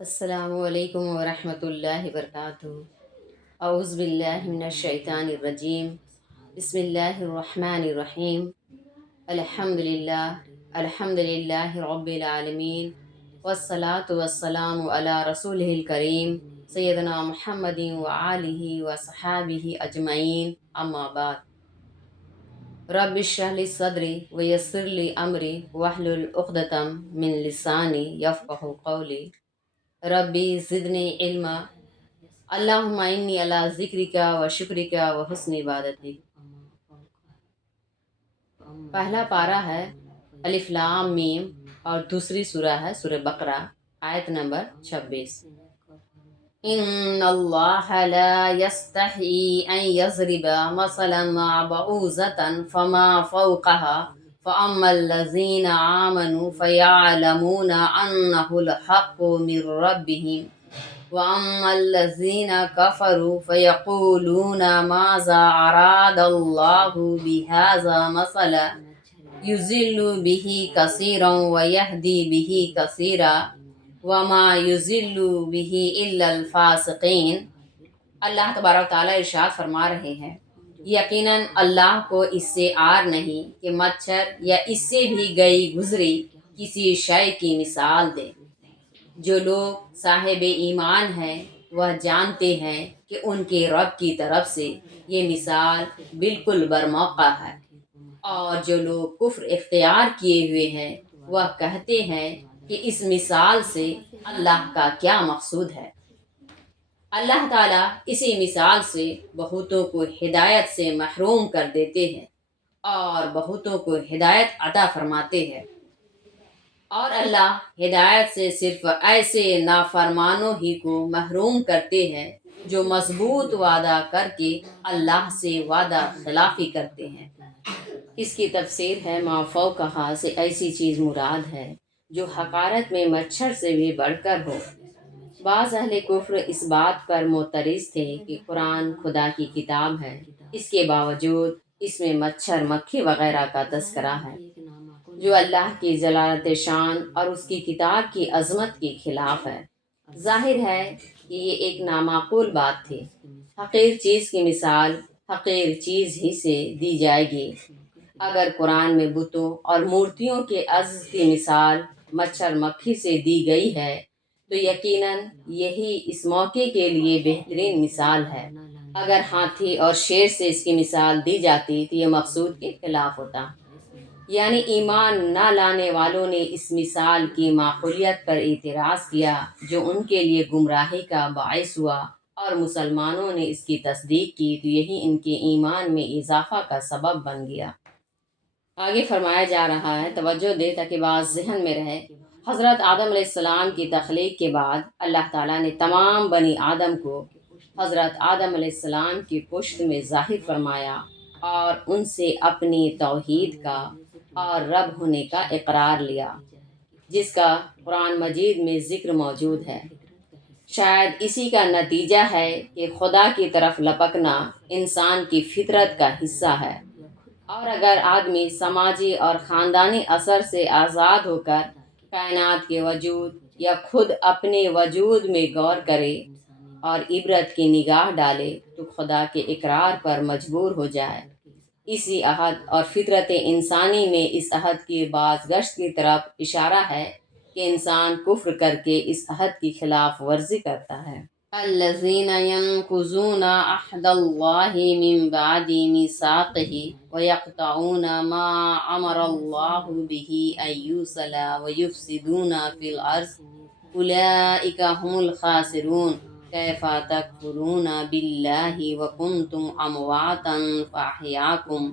السلام علیکم ورحمۃ اللہ وبرکاتہ۔ اعوذ باللہ من الشیطان الرجیم۔ بسم اللہ الرحمن الرحیم۔ الحمد للہ رب العالمین، والصلاة والسلام علی رسولہ الکریم سیدنا محمد وآلہ وصحابہ اجمعین، اما بعد۔ رب اشرح لی صدری ویسر لی امری واحلل عقدۃ من لسانی یفقہوا قولی۔ ربی زدنی علما، اللہم انی علی ذکرک و شکرک و حسن عبادتی۔ پہلا پارہ ہے الف لام میم اور دوسری سورہ ہے سورہ بقرہ، آیت نمبر 26۔ ان اللہ لا یستحی ان یضرب مثلا ما بعوضۃ فما فوقها فاما الذین آمنوا فیعلمون انہ الحق من ربہم وَأَمَّا الَّذِينَ كَفَرُوا فَيَقُولُونَ مَاذَا أَرَادَ اللَّهُ بِهَذَا مَثَلًا يُضِلُّ بِهِ كَثِيرًا وَيَهْدِي بِهِ كَثِيرًا وَمَا يُضِلُّ بِهِ إِلَّا الْفَاسِقِينَ۔ اللہ تبارک و تعالیٰ ارشاد فرما رہے ہیں، یقیناً اللہ کو اس سے عار نہیں کہ مچھر یا اس سے بھی گئی گزری کسی شے کی مثال دے۔ جو لوگ صاحب ایمان ہیں وہ جانتے ہیں کہ ان کے رب کی طرف سے یہ مثال بالکل برموقع ہے، اور جو لوگ کفر اختیار کیے ہوئے ہیں وہ کہتے ہیں کہ اس مثال سے اللہ کا کیا مقصود ہے۔ اللہ تعالیٰ اسی مثال سے بہتوں کو ہدایت سے محروم کر دیتے ہیں اور بہتوں کو ہدایت عطا فرماتے ہیں، اور اللہ ہدایت سے صرف ایسے نافرمانوں ہی کو محروم کرتے ہیں جو مضبوط وعدہ کر کے اللہ سے وعدہ خلافی کرتے ہیں۔ اس کی تفسیر ہے ما فوقہا سے ایسی چیز مراد ہے جو حقارت میں مچھر سے بھی بڑھ کر ہو۔ بعض اہل کفر اس بات پر معترض تھے کہ قرآن خدا کی کتاب ہے، اس کے باوجود اس میں مچھر مکھی وغیرہ کا تذکرہ ہے، جو اللہ کی جلالت شان اور اس کی کتاب کی عظمت کے خلاف ہے۔ ظاہر ہے کہ یہ ایک نامعقول بات تھی۔ حقیر چیز کی مثال حقیر چیز ہی سے دی جائے گی۔ اگر قرآن میں بتوں اور مورتیوں کے عجز کی مثال مچھر مکھی سے دی گئی ہے تو یقیناً یہی اس موقع کے لیے بہترین مثال ہے۔ اگر ہاتھی اور شیر سے اس کی مثال دی جاتی تو یہ مقصود کے خلاف ہوتا، یعنی ایمان نہ لانے والوں نے اس مثال کی معقولیت پر اعتراض کیا جو ان کے لیے گمراہی کا باعث ہوا، اور مسلمانوں نے اس کی تصدیق کی تو یہی ان کے ایمان میں اضافہ کا سبب بن گیا۔ آگے فرمایا جا رہا ہے، توجہ دے تاکہ بات ذہن میں رہے۔ حضرت آدم علیہ السلام کی تخلیق کے بعد اللہ تعالیٰ نے تمام بنی آدم کو حضرت آدم علیہ السلام کی پشت میں ظاہر فرمایا اور ان سے اپنی توحید کا اور رب ہونے کا اقرار لیا، جس کا قرآن مجید میں ذکر موجود ہے۔ شاید اسی کا نتیجہ ہے کہ خدا کی طرف لپکنا انسان کی فطرت کا حصہ ہے، اور اگر آدمی سماجی اور خاندانی اثر سے آزاد ہو کر کائنات کے وجود یا خود اپنے وجود میں غور کرے اور عبرت کی نگاہ ڈالے تو خدا کے اقرار پر مجبور ہو جائے۔ اسی عہد اور فطرت انسانی میں اس عہد کی بازگشت کی طرف اشارہ ہے کہ انسان کفر کر کے اس عہد کی خلاف ورزی کرتا ہے۔ الذین ینقضون عہد اللہ من بعد میثاقہ ویقطعون ما امر اللہ بہ ان یوصل ویفسدون فی الارض اولئک ھم الخاسرون۔ کیف تکفرون باللہ وکنتم امواتا فاحیاکم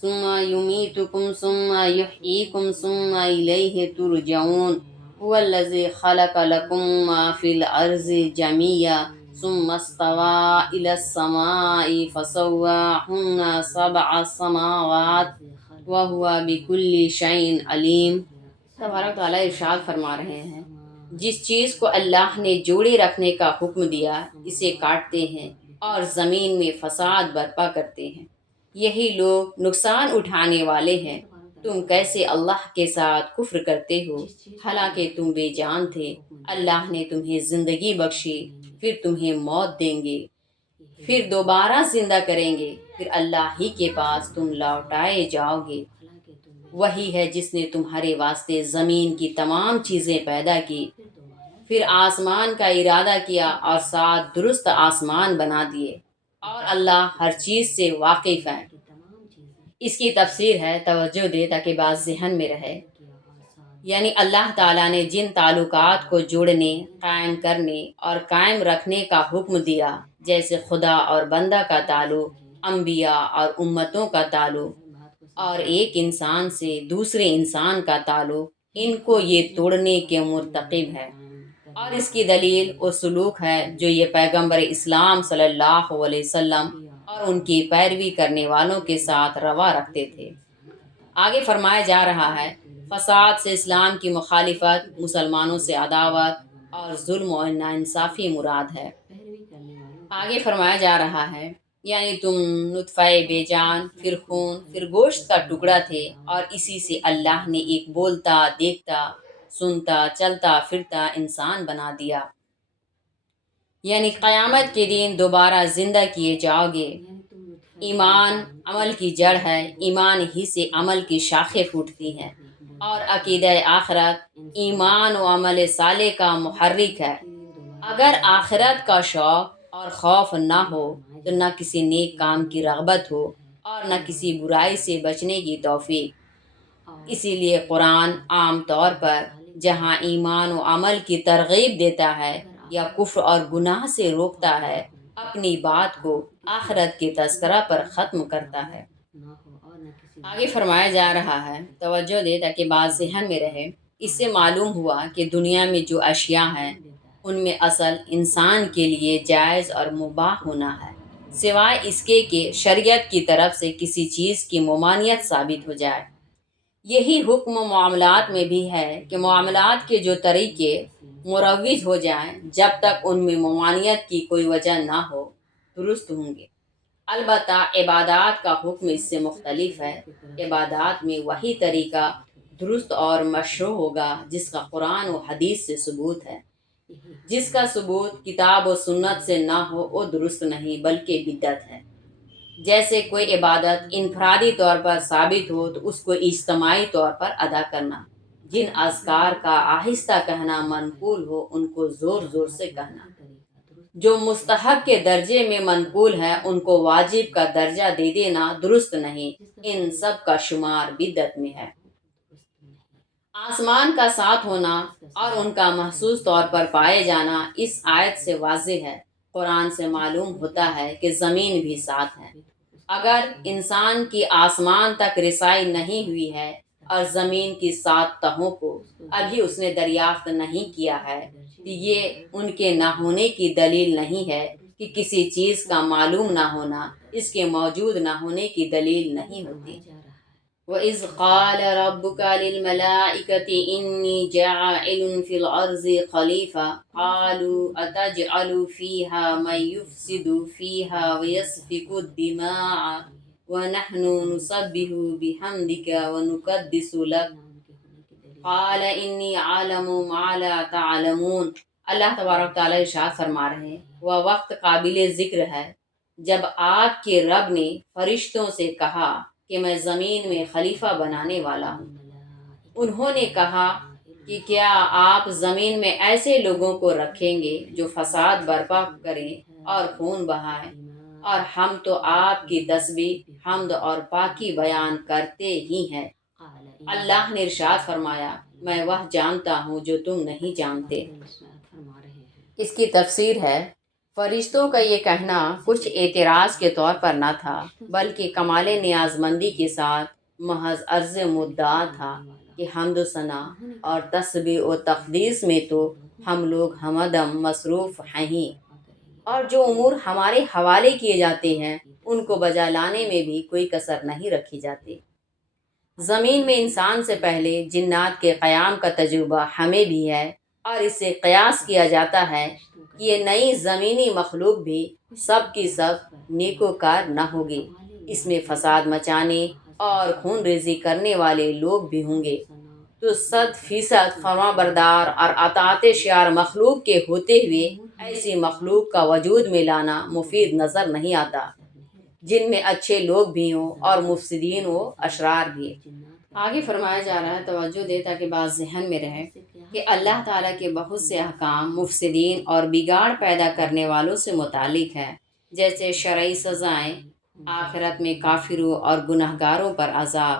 ثم یمیتکم ثم یحییکم ثم الیہ ترجعون۔ هو الذی خلق لکم ما فی الارض جمیعا ثم استوی الی السماء فسواہن سبع سماوات وہو بکل شیء علیم۔ تبارک تعالیٰ ارشاد فرما رہے ہیں، جس چیز کو اللہ نے جوڑے رکھنے کا حکم دیا اسے کاٹتے ہیں اور زمین میں فساد برپا کرتے ہیں، یہی لوگ نقصان اٹھانے والے ہیں۔ تم کیسے اللہ کے ساتھ کفر کرتے ہو حالانکہ تم بے جان تھے۔ اللہ نے تمہیں زندگی بخشی، پھر تمہیں موت دیں گے، پھر دوبارہ زندہ کریں گے، پھر اللہ ہی کے پاس تم لوٹائے جاؤ گے۔ وہی ہے جس نے تمہارے واسطے زمین کی تمام چیزیں پیدا کی، پھر آسمان کا ارادہ کیا اور 7 درست آسمان بنا دیے، اور اللہ ہر چیز سے واقف ہے۔ اس کی تفسیر ہے، توجہ دے تاکہ بات ذہن میں رہے، یعنی اللہ تعالیٰ نے جن تعلقات کو جوڑنے، قائم کرنے اور قائم رکھنے کا حکم دیا، جیسے خدا اور بندہ کا تعلق، انبیاء اور امتوں کا تعلق، اور ایک انسان سے دوسرے انسان کا تعلق، ان کو یہ توڑنے کے مرتکب ہے۔ اور اس کی دلیل وہ سلوک ہے جو یہ پیغمبر اسلام صلی اللہ علیہ وسلم اور ان کی پیروی کرنے والوں کے ساتھ روا رکھتے تھے۔ آگے فرمایا جا رہا ہے، فساد سے اسلام کی مخالفت، مسلمانوں سے عداوت اور ظلم و ناانصافی مراد ہے۔ آگے فرمایا جا رہا ہے، یعنی تم نطفہ بے جان، پھر خون، پھر گوشت کا ٹکڑا تھے، اور اسی سے اللہ نے ایک بولتا، دیکھتا، سنتا، چلتا پھرتا انسان بنا دیا، یعنی قیامت کے دن دوبارہ زندہ کیے جاؤ گے۔ ایمان عمل کی جڑ ہے، ایمان ہی سے عمل کی شاخیں پھوٹتی ہیں، اور عقیدہ آخرت ایمان و عمل صالح کا محرک ہے۔ اگر آخرت کا شوق اور خوف نہ ہو تو نہ کسی نیک کام کی رغبت ہو اور نہ کسی برائی سے بچنے کی توفیق۔ اسی لیے قرآن عام طور پر جہاں ایمان و عمل کی ترغیب دیتا ہے یا کفر اور گناہ سے روکتا ہے، اپنی بات کو آخرت کے تذکرہ پر ختم کرتا ہے۔ آگے فرمایا جا رہا ہے، توجہ دے تاکہ بات ذہن میں رہے، اس سے معلوم ہوا کہ دنیا میں جو اشیاء ہیں ان میں اصل انسان کے لیے جائز اور مباح ہونا ہے، سوائے اس کے کہ شریعت کی طرف سے کسی چیز کی ممانعت ثابت ہو جائے۔ یہی حکم معاملات میں بھی ہے کہ معاملات کے جو طریقے مروج ہو جائیں، جب تک ان میں ممانعت کی کوئی وجہ نہ ہو، درست ہوں گے۔ البتہ عبادات کا حکم اس سے مختلف ہے۔ عبادات میں وہی طریقہ درست اور مشروع ہوگا جس کا قرآن و حدیث سے ثبوت ہے۔ جس کا ثبوت کتاب و سنت سے نہ ہو وہ درست نہیں بلکہ بدعت ہے۔ جیسے کوئی عبادت انفرادی طور پر ثابت ہو تو اس کو اجتماعی طور پر ادا کرنا، جن اذکار کا آہستہ کہنا منقول ہو ان کو زور زور سے کہنا، جو مستحب کے درجے میں منقول ہے ان کو واجب کا درجہ دے دینا درست نہیں، ان سب کا شمار بدعت میں ہے۔ آسمان کا ساتھ ہونا اور ان کا محسوس طور پر پائے جانا اس آیت سے واضح ہے۔ قرآن سے معلوم ہوتا ہے کہ زمین بھی ساتھ ہے۔ اگر انسان کی آسمان تک رسائی نہیں ہوئی ہے اور زمین کی 7 تہوں کو ابھی اس نے دریافت نہیں کیا ہے تو یہ ان کے نہ ہونے کی دلیل نہیں ہے کہ کسی چیز کا معلوم نہ ہونا اس کے موجود نہ ہونے کی دلیل نہیں ہوتی۔ وَإِذْ قَالَ رَبُّكَ لِلْمَلَائِكَةِ إِنِّي جَاعِلٌ فِي الْأَرْضِ خَلِيفَةً قَالُوا أَتَجْعَلُ فِيهَا مَن يُفْسِدُ فِيهَا وَيَسْفِكُ الدِّمَاءَ وَنَحْنُ نُسَبِّحُ بِحَمْدِكَ وَنُقَدِّسُ لَكَ قَالَ إِنِّي أَعْلَمُ مَا لَا تَعْلَمُونَ۔ اللہ تبارک تعالیٰ ارشاد فرما رہے ہیں، وہ وقت قابل ذکر ہے جب آپ کے رب نے فرشتوں سے کہا کہ میں زمین میں خلیفہ بنانے والا ہوں۔ انہوں نے کہا کہ کیا آپ زمین میں ایسے لوگوں کو رکھیں گے جو فساد برپا کریں اور خون بہائیں، اور ہم تو آپ کی تسبیح، حمد اور پاکی بیان کرتے ہی ہیں۔ اللہ نے ارشاد فرمایا، میں وہ جانتا ہوں جو تم نہیں جانتے۔ اس کی تفسیر ہے، فرشتوں کا یہ کہنا کچھ اعتراض کے طور پر نہ تھا بلکہ کمال نیاز مندی کے ساتھ محض عرض مدعا تھا کہ حمد و ثنا اور تسبیح و تقدیس میں تو ہم لوگ ہمدم مصروف ہیں ہی، اور جو امور ہمارے حوالے کیے جاتے ہیں ان کو بجا لانے میں بھی کوئی کسر نہیں رکھی جاتی۔ زمین میں انسان سے پہلے جنات کے قیام کا تجربہ ہمیں بھی ہے، اور اس سے قیاس کیا جاتا ہے کہ یہ نئی زمینی مخلوق بھی سب کی سب نیکوکار نہ ہوگی۔ اس میں فساد مچانے اور خون ریزی کرنے والے لوگ بھی ہوں گے، تو 100% فرما بردار اور اطاعت شعار مخلوق کے ہوتے ہوئے ایسی مخلوق کا وجود میں لانا مفید نظر نہیں آتا، جن میں اچھے لوگ بھی ہوں اور مفسدین و اشرار بھی۔ آگے فرمایا جا رہا ہے، توجہ دے تاکہ بات ذہن میں رہے، کہ اللہ تعالیٰ کے بہت سے احکام مفسدین اور بگاڑ پیدا کرنے والوں سے متعلق ہے، جیسے شرعی سزائیں، آخرت میں کافروں اور گنہگاروں پر عذاب۔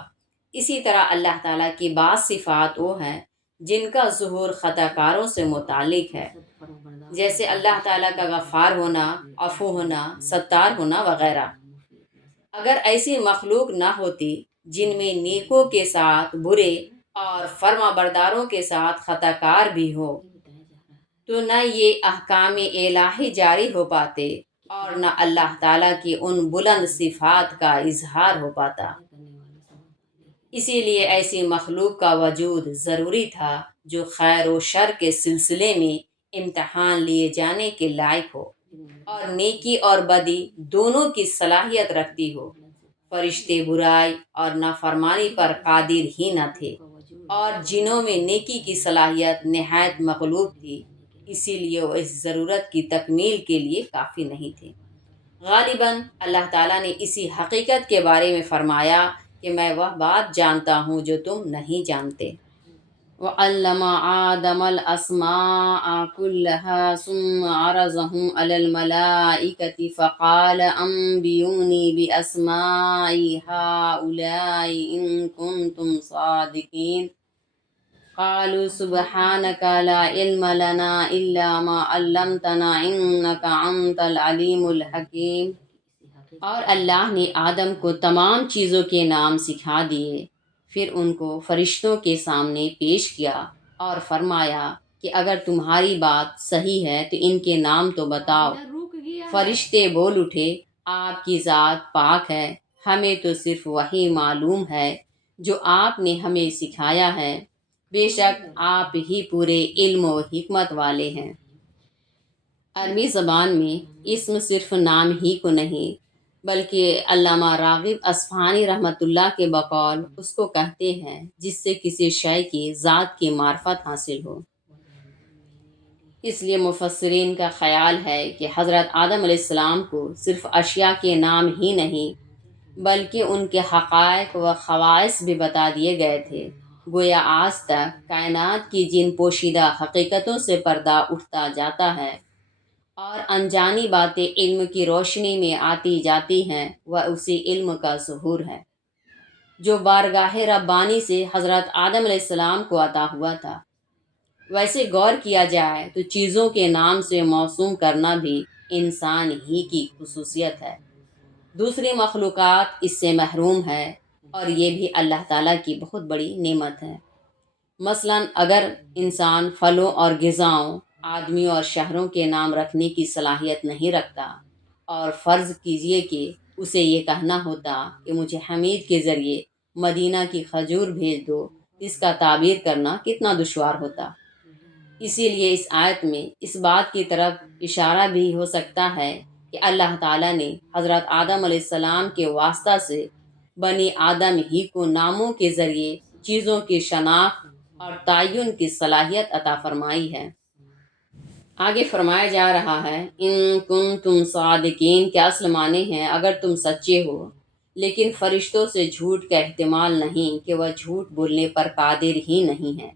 اسی طرح اللہ تعالیٰ کی بعض صفات وہ ہیں جن کا ظہور خطا کاروں سے متعلق ہے، جیسے اللہ تعالیٰ کا غفار ہونا، عفو ہونا، ستار ہونا وغیرہ۔ اگر ایسی مخلوق نہ ہوتی جن میں نیکوں کے ساتھ برے اور فرما برداروں کے ساتھ خطا کار بھی ہو، تو نہ یہ احکام الہی جاری ہو پاتے اور نہ اللہ تعالیٰ کی ان بلند صفات کا اظہار ہو پاتا۔ اسی لیے ایسی مخلوق کا وجود ضروری تھا جو خیر و شر کے سلسلے میں امتحان لیے جانے کے لائق ہو اور نیکی اور بدی دونوں کی صلاحیت رکھتی ہو۔ فرشتے برائی اور نافرمانی پر قادر ہی نہ تھے، اور جنوں میں نیکی کی صلاحیت نہایت مغلوب تھی، اسی لیے وہ اس ضرورت کی تکمیل کے لیے کافی نہیں تھے۔ غالباً اللہ تعالیٰ نے اسی حقیقت کے بارے میں فرمایا کہ میں وہ بات جانتا ہوں جو تم نہیں جانتے۔ وَعَلَّمَ آدَمَ الْأَسْمَاءَ كُلَّهَا ثُمَّ عَرَضَهُمْ عَلَى الْمَلَائِكَةِ فَقَالَ أَنْبِئُونِي بِأَسْمَاءِ هَؤُلَاءِ إِن كُنتُمْ صَادِقِينَ قَالُوا سُبْحَانَكَ لَا عِلْمَ لَنَا إِلَّا مَا عَلَّمْتَنَا إِنَّكَ أَنْتَ الْعَلِيمُ الْحَكِيمُ۔ اور اللہ نے آدم کو تمام چیزوں کے نام سکھا دیے، پھر ان کو فرشتوں کے سامنے پیش کیا اور فرمایا کہ اگر تمہاری بات صحیح ہے تو ان کے نام تو بتاؤ۔ فرشتے بول اٹھے، آپ کی ذات پاک ہے، ہمیں تو صرف وہی معلوم ہے جو آپ نے ہمیں سکھایا ہے، بے شک آپ ہی پورے علم و حکمت والے ہیں۔ عربی زبان میں اسم صرف نام ہی کو نہیں بلکہ علامہ راغب اصفہانی رحمۃ اللہ کے بقول اس کو کہتے ہیں جس سے کسی شے کی ذات کی معرفت حاصل ہو۔ اس لیے مفسرین کا خیال ہے کہ حضرت آدم علیہ السلام کو صرف اشیاء کے نام ہی نہیں بلکہ ان کے حقائق و خواص بھی بتا دیے گئے تھے، گویا آج تک کائنات کی جن پوشیدہ حقیقتوں سے پردہ اٹھتا جاتا ہے اور انجانی باتیں علم کی روشنی میں آتی جاتی ہیں، وہ اسی علم کا ظہور ہے جو بارگاہ ربانی سے حضرت آدم علیہ السلام کو عطا ہوا تھا۔ ویسے غور کیا جائے تو چیزوں کے نام سے موسوم کرنا بھی انسان ہی کی خصوصیت ہے، دوسری مخلوقات اس سے محروم ہے، اور یہ بھی اللہ تعالیٰ کی بہت بڑی نعمت ہے۔ مثلاً اگر انسان پھلوں اور غذاؤں، آدمیوں اور شہروں کے نام رکھنے کی صلاحیت نہیں رکھتا، اور فرض کیجئے کہ اسے یہ کہنا ہوتا کہ مجھے حمید کے ذریعے مدینہ کی کھجور بھیج دو، اس کا تعبیر کرنا کتنا دشوار ہوتا۔ اسی لیے اس آیت میں اس بات کی طرف اشارہ بھی ہو سکتا ہے کہ اللہ تعالیٰ نے حضرت آدم علیہ السلام کے واسطہ سے بنی آدم ہی کو ناموں کے ذریعے چیزوں کی شناخت اور تعین کی صلاحیت عطا فرمائی ہے۔ آگے فرمایا جا رہا ہے، ان کنتم صادقین کے اصل معنی ہیں اگر تم سچے ہو، لیکن فرشتوں سے جھوٹ کا احتمال نہیں کہ وہ جھوٹ بولنے پر قادر ہی نہیں ہے،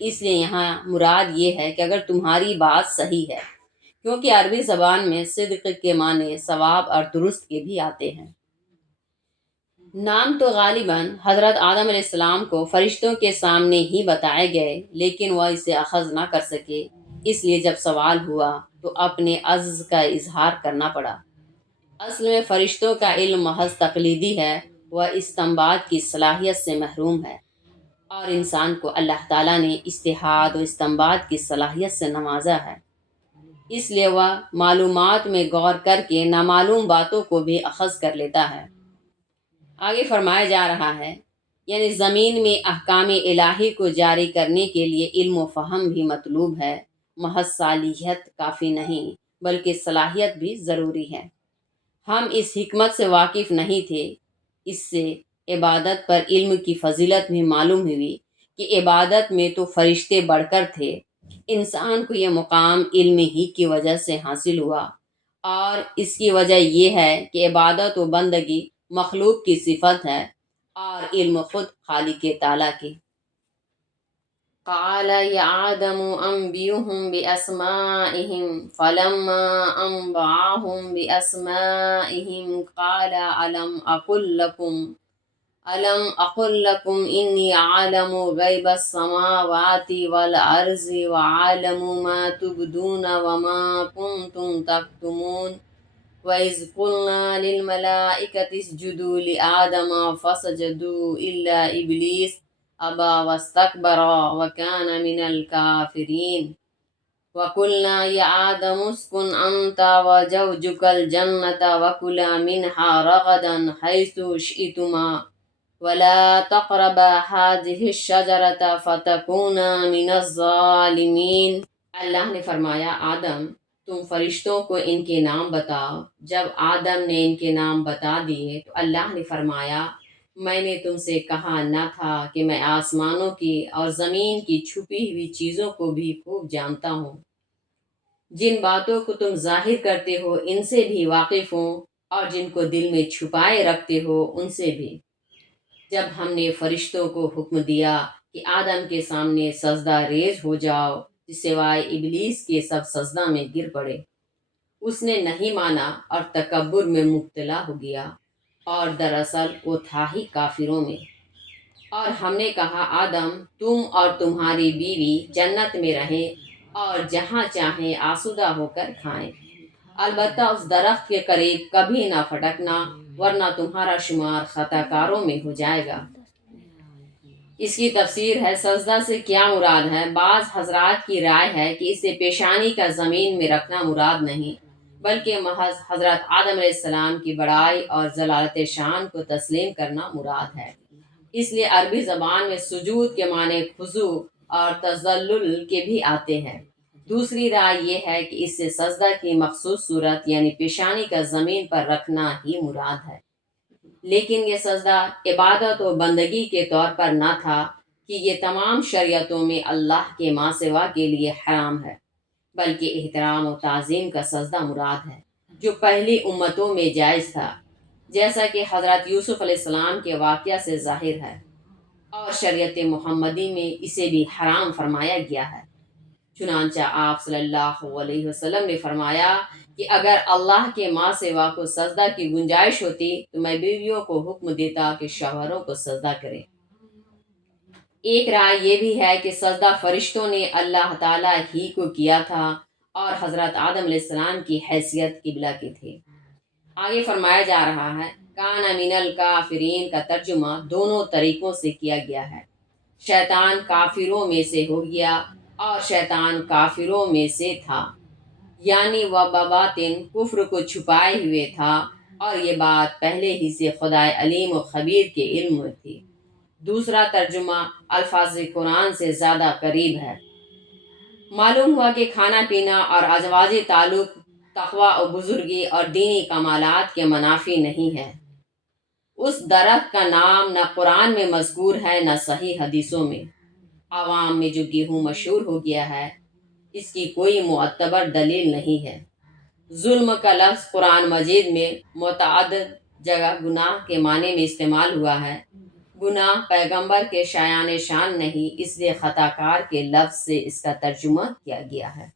اس لیے یہاں مراد یہ ہے کہ اگر تمہاری بات صحیح ہے، کیونکہ عربی زبان میں صدق کے معنی صواب اور درست کے بھی آتے ہیں۔ نام تو غالباً حضرت آدم علیہ السلام کو فرشتوں کے سامنے ہی بتائے گئے، لیکن وہ اسے اخذ نہ کر سکے، اس لیے جب سوال ہوا تو اپنے عجز کا اظہار کرنا پڑا۔ اصل میں فرشتوں کا علم محض تقلیدی ہے، وہ استنباط کی صلاحیت سے محروم ہے، اور انسان کو اللہ تعالیٰ نے اجتہاد و استنباط کی صلاحیت سے نوازا ہے، اس لیے وہ معلومات میں غور کر کے نامعلوم باتوں کو بھی اخذ کر لیتا ہے۔ آگے فرمایا جا رہا ہے، یعنی زمین میں احکام الہی کو جاری کرنے کے لیے علم و فہم بھی مطلوب ہے، محض صلاحیت کافی نہیں بلکہ صلاحیت بھی ضروری ہے۔ ہم اس حکمت سے واقف نہیں تھے، اس سے عبادت پر علم کی فضیلت میں معلوم ہوئی کہ عبادت میں تو فرشتے بڑھ کر تھے، انسان کو یہ مقام علم ہی کی وجہ سے حاصل ہوا، اور اس کی وجہ یہ ہے کہ عبادت و بندگی مخلوق کی صفت ہے اور علم خود خالق تعالیٰ کی۔ قال يا آدم أنبئهم بأسمائهم فلما أنبأهم بأسمائهم قال ألم أقل لكم إني أعلم غيب السماوات والأرض وأعلم ما تبدون وما كنتم تكتمون وَإِذْ قُلْنَا لِلْمَلَائِكَةِ اسْجُدُوا لِآدَمَ فَسَجَدُوا إِلَّا إِبْلِيسَ أَبَى وَاسْتَكْبَرَ وَكَانَ مِنَ الْكَافِرِينَ وَقُلْنَا يَا آدَمُ اسْكُنْ أَنْتَ وَزَوْجُكَ الْجَنَّةَ وَكُلَا مِنْهَا رَغَدًا حَيْثُ شِئْتُمَا وَلَا تَقْرَبَا هَٰذِهِ الشَّجَرَةَ فَتَكُونَا مِنَ الظَّالِمِينَ۔ اللہ نے فرمایا، آدم تم فرشتوں کو ان کے نام بتاؤ۔ جب آدم نے ان کے نام بتا دیے تو اللہ نے فرمایا، میں نے تم سے کہا نہ تھا کہ میں آسمانوں کی اور زمین کی چھپی ہوئی چیزوں کو بھی خوب جانتا ہوں؟ جن باتوں کو تم ظاہر کرتے ہو ان سے بھی واقف ہوں، اور جن کو دل میں چھپائے رکھتے ہو ان سے بھی۔ جب ہم نے فرشتوں کو حکم دیا کہ آدم کے سامنے سجدہ ریز ہو جاؤ، سوائے ابلیس کے سب سجدہ میں گر پڑے، اس نے نہیں مانا اور تکبر میں مبتلا ہو گیا، اور دراصل وہ تھا ہی کافروں میں۔ اور ہم نے کہا، آدم تم اور تمہاری بیوی جنت میں رہیں اور جہاں چاہیں آسودہ ہو کر کھائیں، البتہ اس درخت کے قریب کبھی نہ پھٹکنا ورنہ تمہارا شمار خطا کاروں میں ہو جائے گا۔ اس کی تفسیر ہے، سجدہ سے کیا مراد ہے؟ بعض حضرات کی رائے ہے کہ اس سے پیشانی کا زمین میں رکھنا مراد نہیں، بلکہ محض حضرت آدم علیہ السلام کی بڑائی اور جلالت شان کو تسلیم کرنا مراد ہے۔ اس لیے عربی زبان میں سجود کے معنی خضوع اور تذلل کے بھی آتے ہیں۔ دوسری رائے یہ ہے کہ اس سے سجدہ کی مخصوص صورت یعنی پیشانی کا زمین پر رکھنا ہی مراد ہے، لیکن یہ سجدہ عبادت و بندگی کے طور پر نہ تھا کہ یہ تمام شریعتوں میں اللہ کے ماں سوا کے لیے حرام ہے، بلکہ احترام و تعظیم کا سجدہ مراد ہے جو پہلی امتوں میں جائز تھا، جیسا کہ حضرت یوسف علیہ السلام کے واقعہ سے ظاہر ہے، اور شریعت محمدی میں اسے بھی حرام فرمایا گیا ہے۔ چنانچہ آپ صلی اللہ علیہ وسلم نے فرمایا کہ اگر اللہ کے ماں سوا کو سجدہ کی گنجائش ہوتی تو میں بیویوں کو حکم دیتا کہ شوہروں کو سجدہ کریں۔ ایک رائے یہ بھی ہے کہ سجدہ فرشتوں نے اللہ تعالیٰ ہی کو کیا تھا اور حضرت آدم علیہ السلام کی حیثیت قبلہ کی تھی۔ آگے فرمایا جا رہا ہے، کان من الکافرین کا ترجمہ دونوں طریقوں سے کیا گیا ہے۔ شیطان کافروں میں سے ہو گیا اور شیطان کافروں میں سے تھا، یعنی وہ بباطن کفر کو چھپائے ہوئے تھا، اور یہ بات پہلے ہی سے خدائے علیم و خبیر کے علم میں تھی۔ دوسرا ترجمہ الفاظ قرآن سے زیادہ قریب ہے۔ معلوم ہوا کہ کھانا پینا اور ازواجی تعلق تقویٰ و بزرگی اور دینی کمالات کے منافی نہیں ہے۔ اس درخت کا نام نہ قرآن میں مذکور ہے نہ صحیح حدیثوں میں۔ عوام میں جو گیہوں مشہور ہو گیا ہے، اس کی کوئی معتبر دلیل نہیں ہے۔ ظلم کا لفظ قرآن مجید میں متعدد جگہ گناہ کے معنی میں استعمال ہوا ہے۔ گناہ پیغمبر کے شایان شان نہیں، اس لیے خطا کار کے لفظ سے اس کا ترجمہ کیا گیا ہے۔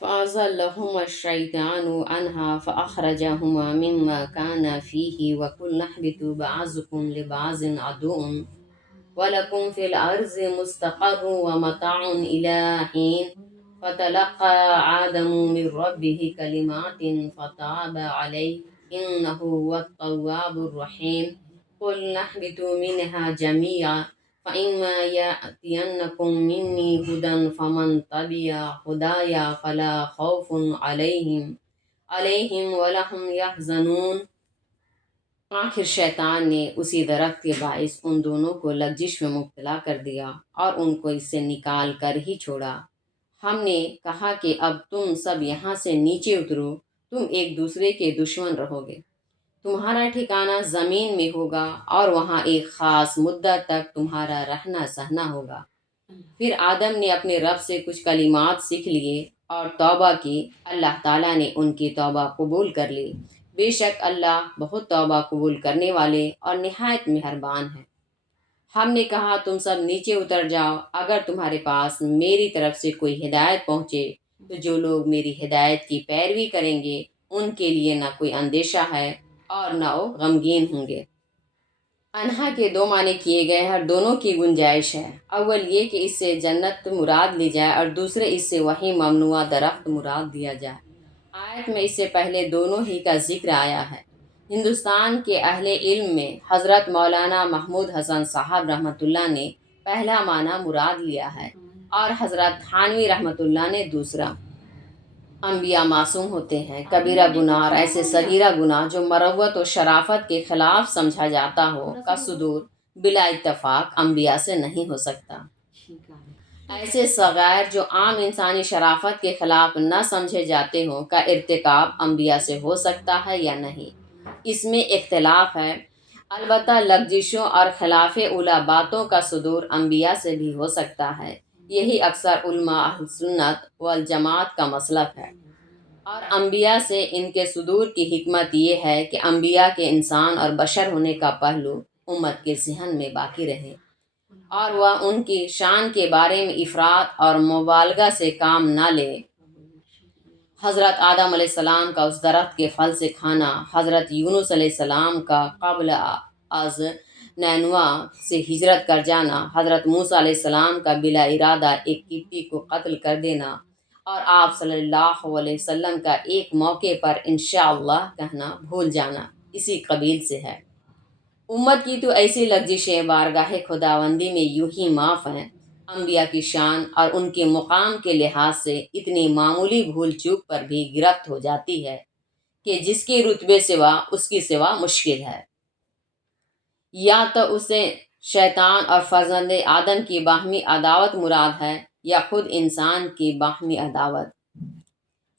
فَأَزَلَّهُمَا الشَّيْطَانُ عَنْهَا فَأَخْرَجَهُمَا مِمَّا كَانَا فِيهِ وَقُلْنَا اهْبِطُوا بَعْضُكُمْ لِبَعْضٍ عَدُوٌّ وَلَكُمْ فِي الْأَرْضِ مُسْتَقَرٌّ وَمَتَاعٌ إِلَىٰ حِينٍ فَتَلَقَّىٰ آدَمُ مِن رَّبِّهِ كَلِمَاتٍ فَتَابَ عَلَيْهِ إِنَّهُ هُوَ التَّوَّابُ الرَّحِيمُ قُلْنَا اهْبِطُوا مِنْهَا جَمِيعًا فَإِمَّا يَأْتِيَنَّكُم مِّنِّي هُدًى فَمَن تَبِعَ هُدَايَ فَلَا خَوْفٌ عَلَيْهِمْ وَلَا هُمْ يَحْزَنُونَ۔ آخر شیطان نے اسی درخت کے باعث ان دونوں کو لغزش میں مبتلا کر دیا اور ان کو اس سے نکال کر ہی چھوڑا۔ ہم نے کہا کہ اب تم سب یہاں سے نیچے اترو، تم ایک دوسرے کے دشمن رہو گے۔ تمہارا ٹھکانہ زمین میں ہوگا اور وہاں ایک خاص مدت تک تمہارا رہنا سہنا ہوگا۔ پھر آدم نے اپنے رب سے کچھ کلمات سیکھ لیے اور توبہ کی۔ اللہ تعالیٰ نے ان کی توبہ قبول کر لی۔ بے شک اللہ بہت توبہ قبول کرنے والے اور نہایت مہربان ہے۔ ہم نے کہا تم سب نیچے اتر جاؤ، اگر تمہارے پاس میری طرف سے کوئی ہدایت پہنچے تو جو لوگ میری ہدایت کی پیروی کریں گے ان کے لیے نہ کوئی اندیشہ ہے اور نہ وہ غمگین ہوں گے۔ انہا کے دو معنی کیے گئے ہیں اور دونوں کی گنجائش ہے۔ اول یہ کہ اس سے جنت مراد لی جائے اور دوسرے اس سے وہی ممنوع درخت مراد دیا جائے۔ آیت میں اس سے پہلے دونوں ہی کا ذکر آیا ہے۔ ہندوستان کے اہل علم میں حضرت مولانا محمود حسن صاحب رحمۃ اللہ نے پہلا معنی مراد لیا ہے اور حضرت تھانوی رحمۃ اللہ نے دوسرا۔ انبیاء معصوم ہوتے ہیں۔ کبیرہ گناہ اور ایسے صغیرہ گناہ جو مروت و شرافت کے خلاف سمجھا جاتا ہو کا صدور بلا اتفاق انبیاء سے نہیں ہو سکتا۔ ایسے صغائر جو عام انسانی شرافت کے خلاف نہ سمجھے جاتے ہوں کا ارتکاب انبیاء سے ہو سکتا ہے یا نہیں، اس میں اختلاف ہے۔ البتہ لغزشوں اور خلاف اولیٰ باتوں کا صدور انبیاء سے بھی ہو سکتا ہے۔ یہی اکثر علماء اہل سنت والجماعت کا مسلک ہے۔ اور انبیاء سے ان کے صدور کی حکمت یہ ہے کہ انبیاء کے انسان اور بشر ہونے کا پہلو امت کے ذہن میں باقی رہے اور وہ ان کی شان کے بارے میں افراط اور مبالغہ سے کام نہ لے۔ حضرت آدم علیہ السلام کا اس درخت کے پھل سے کھانا، حضرت یونس علیہ السلام کا قبل از نینوا سے ہجرت کر جانا، حضرت موسیٰ علیہ السلام کا بلا ارادہ ایک قبطی کو قتل کر دینا اور آپ صلی اللہ علیہ وسلم کا ایک موقع پر انشاءاللہ کہنا بھول جانا اسی قبیل سے ہے۔ امت کی تو ایسی لغزشیں بارگاہ خداوندی میں یوں ہی معاف ہیں۔ انبیاء کی شان اور ان کے مقام کے لحاظ سے اتنی معمولی بھول چوک پر بھی گرفت ہو جاتی ہے کہ جس کے رتبے سوا اس کی سوا مشکل ہے۔ یا تو اسے شیطان اور فرزند آدم کی باہمی عداوت مراد ہے یا خود انسان کی باہمی عداوت۔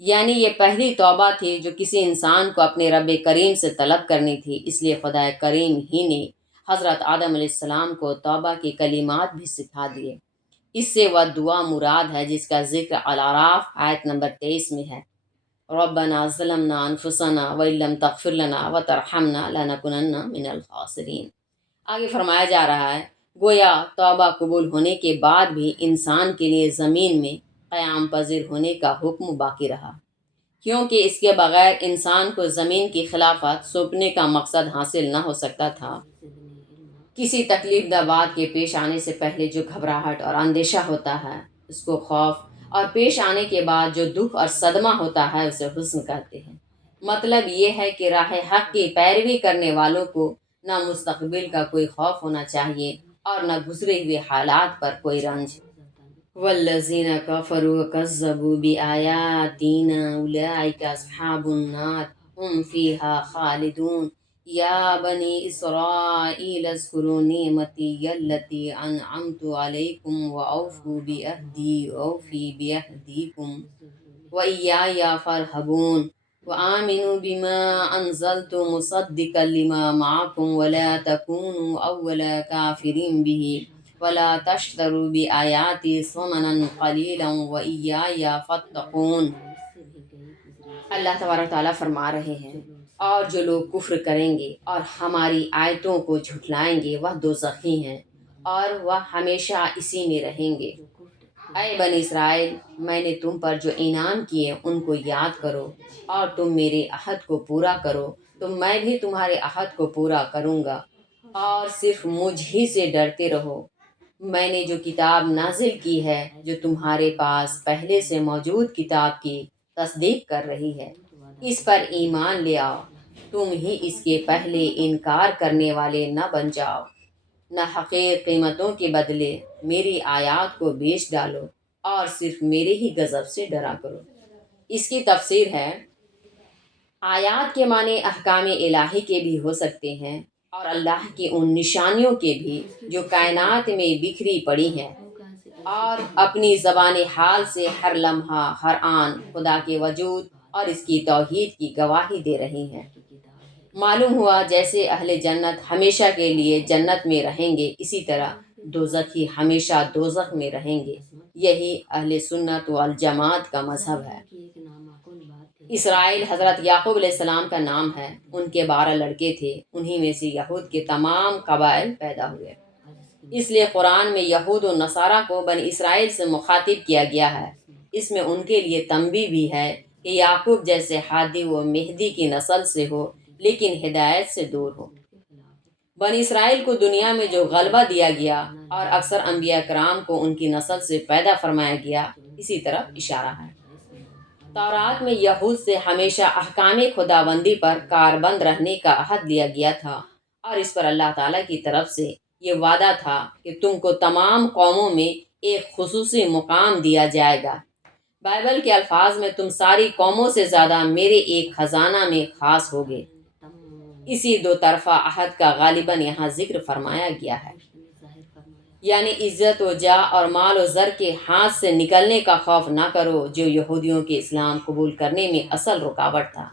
یعنی یہ پہلی توبہ تھی جو کسی انسان کو اپنے رب کریم سے طلب کرنی تھی، اس لیے خدا کریم ہی نے حضرت آدم علیہ السلام کو توبہ کے کلمات بھی سکھا دیے۔ اس سے وہ دعا مراد ہے جس کا ذکر الاعراف آیت نمبر 23 میں ہے۔ ربنا ظلمنا انفسنا وان لم تغفر لنا وترحمنا لنکونن من الخاسرین۔ آگے فرمایا جا رہا ہے گویا توبہ قبول ہونے کے بعد بھی انسان کے لیے زمین میں قیام پذیر ہونے کا حکم باقی رہا، کیونکہ اس کے بغیر انسان کو زمین کی خلافت سونپنے کا مقصد حاصل نہ ہو سکتا تھا۔ کسی تکلیف دہ بات کے پیش آنے سے پہلے جو گھبراہٹ اور اندیشہ ہوتا ہے اس کو خوف، اور پیش آنے کے بعد جو دکھ اور صدمہ ہوتا ہے اسے حزن کہتے ہیں۔ مطلب یہ ہے کہ راہ حق کی پیروی کرنے والوں کو نہ مستقبل کا کوئی خوف ہونا چاہیے اور نہ گزرے ہوئے حالات پر کوئی رنج۔ والذین کفروا وکذبوا بآیاتنا اولئک اصحاب النار هم فیہا خالدون۔ یا بنی اسرائیل اذکروا نعمتی التی انعمت علیکم واوفوا بعہدی اوفی بعہدکم وایای فارہبون وآمنوا بما انزلت مصدقا لما معکم ولا تکونوا اول کافر به ولا تشتروا بآیاتی ثمنا قلیلا وایای فاتقون۔ اللہ تبارک تعالیٰ فرما رہے ہیں اور جو لوگ کفر کریں گے اور ہماری آیتوں کو جھٹلائیں گے وہ دوزخی ہیں اور وہ ہمیشہ اسی میں رہیں گے۔ اے بنی اسرائیل، میں نے تم پر جو انعام کیے ان کو یاد کرو اور تم میرے عہد کو پورا کرو تو میں بھی تمہارے عہد کو پورا کروں گا، اور صرف مجھ ہی سے ڈرتے رہو۔ میں نے جو کتاب نازل کی ہے جو تمہارے پاس پہلے سے موجود کتاب کی تصدیق کر رہی ہے، اس پر ایمان لے آؤ، تم ہی اس کے پہلے انکار کرنے والے نہ بن جاؤ، نہ حقیر قیمتوں کے بدلے میری آیات کو بیچ ڈالو اور صرف میرے ہی غضب سے ڈرا کرو۔ اس کی تفسیر ہے آیات کے معنی احکام الہی کے بھی ہو سکتے ہیں اور اللہ کی ان نشانیوں کے بھی جو کائنات میں بکھری پڑی ہیں اور اپنی زبان حال سے ہر لمحہ ہر آن خدا کے وجود اور اس کی توحید کی گواہی دے رہی ہیں۔ معلوم ہوا جیسے اہل جنت ہمیشہ کے لیے جنت میں رہیں گے، اسی طرح دوزخی ہمیشہ دوزخ میں رہیں گے۔ یہی اہل سنت والجماعت کا مذہب ہے۔ اسرائیل حضرت یعقوب علیہ السلام کا نام ہے۔ ان کے 12 لڑکے تھے، انہی میں سے یہود کے تمام قبائل پیدا ہوئے۔ اس لیے قرآن میں یہود و نصارہ کو بنی اسرائیل سے مخاطب کیا گیا ہے۔ اس میں ان کے لیے تنبیہ بھی ہے کہ یعقوب جیسے ہادی و مہدی کی نسل سے ہو، لیکن ہدایت سے دور ہو۔ بنی اسرائیل کو دنیا میں جو غلبہ دیا گیا اور اکثر انبیاء کرام کو ان کی نسل سے پیدا فرمایا گیا، اسی طرف اشارہ ہے۔ تورات میں یہود سے ہمیشہ احکام خداوندی پر کاربند رہنے کا عہد لیا گیا تھا، اور اس پر اللہ تعالیٰ کی طرف سے یہ وعدہ تھا کہ تم کو تمام قوموں میں ایک خصوصی مقام دیا جائے گا۔ بائبل کے الفاظ میں تم ساری قوموں سے زیادہ میرے ایک خزانہ میں خاص ہوگے۔ اسی دو طرفہ عہد کا غالباً یہاں ذکر فرمایا گیا ہے، یعنی عزت و جاہ اور مال و زر کے ہاتھ سے نکلنے کا خوف نہ کرو، جو یہودیوں کے اسلام قبول کرنے میں اصل رکاوٹ تھا۔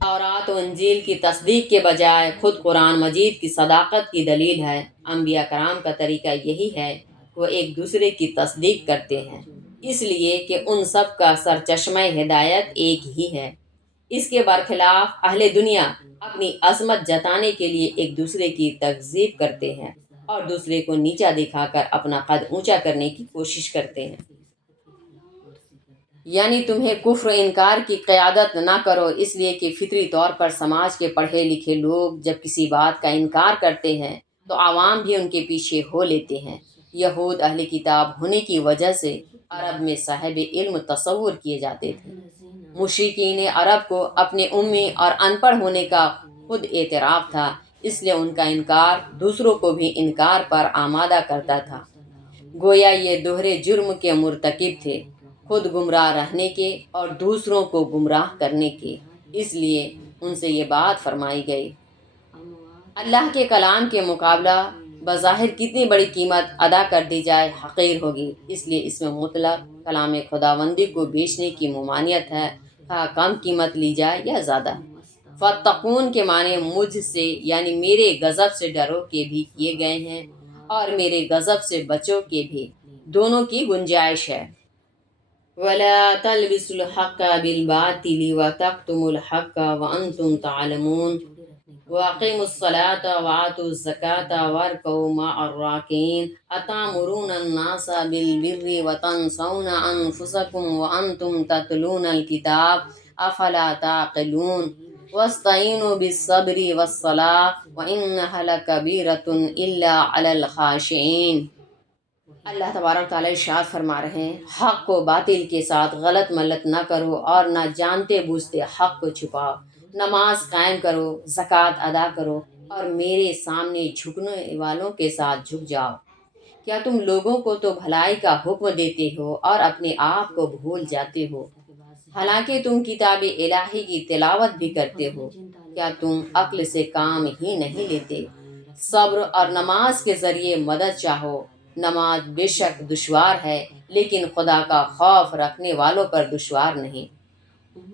تورات و انجیل کی تصدیق کے بجائے خود قرآن مجید کی صداقت کی دلیل ہے۔ انبیاء کرام کا طریقہ یہی ہے، وہ ایک دوسرے کی تصدیق کرتے ہیں، اس لیے کہ ان سب کا سرچشمہ ہدایت ایک ہی ہے۔ اس کے برخلاف اہل دنیا اپنی عظمت جتانے کے لیے ایک دوسرے کی تکذیب کرتے ہیں اور دوسرے کو نیچا دکھا کر اپنا قد اونچا کرنے کی کوشش کرتے ہیں۔ یعنی تمہیں کفر و انکار کی قیادت نہ کرو، اس لیے کہ فطری طور پر سماج کے پڑھے لکھے لوگ جب کسی بات کا انکار کرتے ہیں تو عوام بھی ان کے پیچھے ہو لیتے ہیں۔ یہود اہل کتاب ہونے کی وجہ سے عرب میں صاحب علم تصور کیے جاتے تھے۔ مشرکین عرب کو اپنے امی اور ان پڑھ ہونے کا خود اعتراف تھا، اس لیے ان کا انکار دوسروں کو بھی انکار پر آمادہ کرتا تھا۔ گویا یہ دوہرے جرم کے مرتکب تھے، خود گمراہ رہنے کے اور دوسروں کو گمراہ کرنے کے۔ اس لیے ان سے یہ بات فرمائی گئی۔ اللہ کے کلام کے مقابلہ بظاہر کتنی بڑی قیمت ادا کر دی جائے حقیر ہوگی، اس لیے اس میں مطلق کلام خداوندی کو بیچنے کی ممانعت ہے، خواہ کم قیمت لی جائے یا زیادہ۔ فاتقون کے معنی مجھ سے یعنی میرے غضب سے ڈرو کے بھی کیے گئے ہیں، اور میرے غضب سے بچو کے بھی، دونوں کی گنجائش ہے۔ وَلَا تَلْبِسُوا الْحَقَّ بِالْبَاطِلِ وَتَكْتُمُوا الْحَقَّ وَأَنْتُمْ تَعْلَمُونَ وَأَقِيمُوا الصَّلَاةَ وَآتُوا الزَّكَاةَ وَارْكَعُوا مَعَ الرَّاكِعِينَ أَتَأْمُرُونَ النَّاسَ بِالْبِرِّ وَتَنْسَوْنَ أَنفُسَكُمْ وَأَنْتُمْ تَتْلُونَ الْكِتَابَ أَفَلَا تَعْقِلُونَ وَاسْتَعِينُوا بِالصَّبْرِ وَالصَّلَاةِ وَإِنَّهَا لَكَبِيرَةٌ إِلَّا عَلَى الْخَاشِعِينَ۔ اللہ تبارک تعالیٰ ارشاد فرما رہے ہیں، حق کو باطل کے ساتھ غلط ملت نہ کرو اور نہ جانتے بوجھتے حق کو چھپاؤ، نماز قائم کرو، زکوٰۃ ادا کرو اور میرے سامنے جھکنے والوں کے ساتھ جھک جاؤ۔ کیا تم لوگوں کو تو بھلائی کا حکم دیتے ہو اور اپنے آپ کو بھول جاتے ہو، حالانکہ تم کتاب الہی کی تلاوت بھی کرتے ہو؟ کیا تم عقل سے کام ہی نہیں لیتے؟ صبر اور نماز کے ذریعے مدد چاہو۔ نماز بے شک دشوار ہے، لیکن خدا کا خوف رکھنے والوں پر دشوار نہیں۔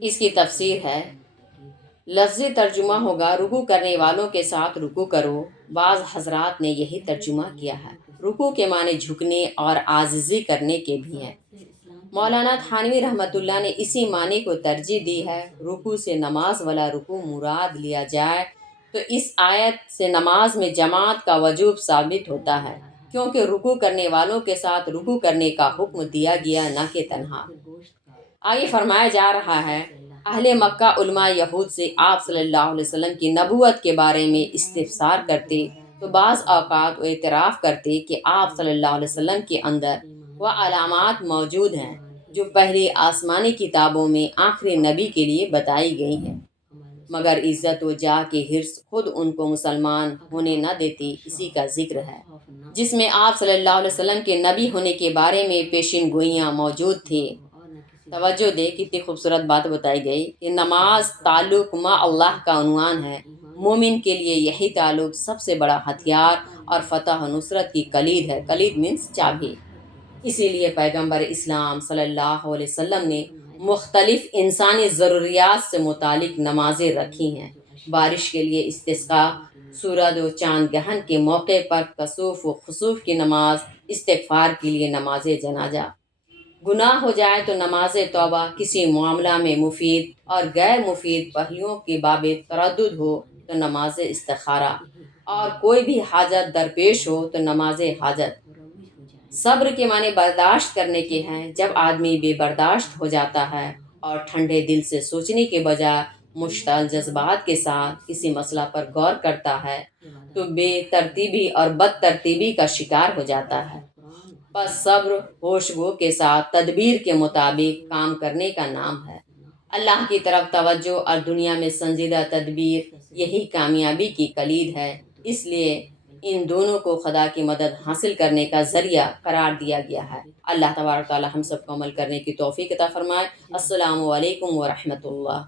اس کی تفسیر ہے، لفظی ترجمہ ہوگا رکوع کرنے والوں کے ساتھ رکوع کرو۔ بعض حضرات نے یہی ترجمہ کیا ہے۔ رکوع کے معنی جھکنے اور عاجزی کرنے کے بھی ہیں۔ مولانا تھانوی رحمۃ اللہ نے اسی معنی کو ترجیح دی ہے۔ رکوع سے نماز والا رکوع مراد لیا جائے تو اس آیت سے نماز میں جماعت کا وجوب ثابت ہوتا ہے، کیونکہ رکوع کرنے والوں کے ساتھ رکوع کرنے کا حکم دیا گیا، نہ کہ تنہا۔ آگے فرمایا جا رہا ہے، اہل مکہ علماء یہود سے آپ صلی اللہ علیہ وسلم کی نبوت کے بارے میں استفسار کرتے تو بعض اوقات وہ اعتراف کرتے کہ آپ صلی اللہ علیہ وسلم کے اندر وہ علامات موجود ہیں جو پہلی آسمانی کتابوں میں آخری نبی کے لیے بتائی گئی ہیں، مگر عزت و جاہ کے حرص خود ان کو مسلمان ہونے نہ دیتی۔ اسی کا ذکر ہے جس میں آپ صلی اللہ علیہ وسلم کے نبی ہونے کے بارے میں پیشین گوئیاں موجود تھیں۔ توجہ دے، کتنی خوبصورت بات بتائی گئی کہ نماز تعلق مع اللہ کا عنوان ہے۔ مومن کے لیے یہی تعلق سب سے بڑا ہتھیار اور فتح و نصرت کی کلید ہے۔ کلید مینس چابی۔ اسی لیے پیغمبر اسلام صلی اللہ علیہ وسلم نے مختلف انسانی ضروریات سے متعلق نمازیں رکھی ہیں، بارش کے لیے استسقا، سورج و چاند گرہن کے موقع پر کسوف و خسوف کی نماز، استغفار کے لیے نماز جنازہ۔ گناہ ہو جائے تو نماز توبہ، کسی معاملہ میں مفید اور غیر مفید پہلوؤں کے باب تردد ہو تو نماز استخارہ، اور کوئی بھی حاجت درپیش ہو تو نماز حاجت۔ صبر کے معنی برداشت کرنے کے ہیں۔ جب آدمی بے برداشت ہو جاتا ہے اور ٹھنڈے دل سے سوچنے کے بجائے مشتعل جذبات کے ساتھ کسی مسئلہ پر غور کرتا ہے تو بے ترتیبی اور بد ترتیبی کا شکار ہو جاتا ہے۔ پس صبر ہوش گو کے ساتھ تدبیر کے مطابق کام کرنے کا نام ہے۔ اللہ کی طرف توجہ اور دنیا میں سنجیدہ تدبیر، یہی کامیابی کی کلید ہے۔ اس لیے ان دونوں کو خدا کی مدد حاصل کرنے کا ذریعہ قرار دیا گیا ہے۔ اللہ تبارک تعالی ہم سب کو عمل کرنے کی توفیق عطا فرمائے۔ السلام علیکم ورحمۃ اللہ۔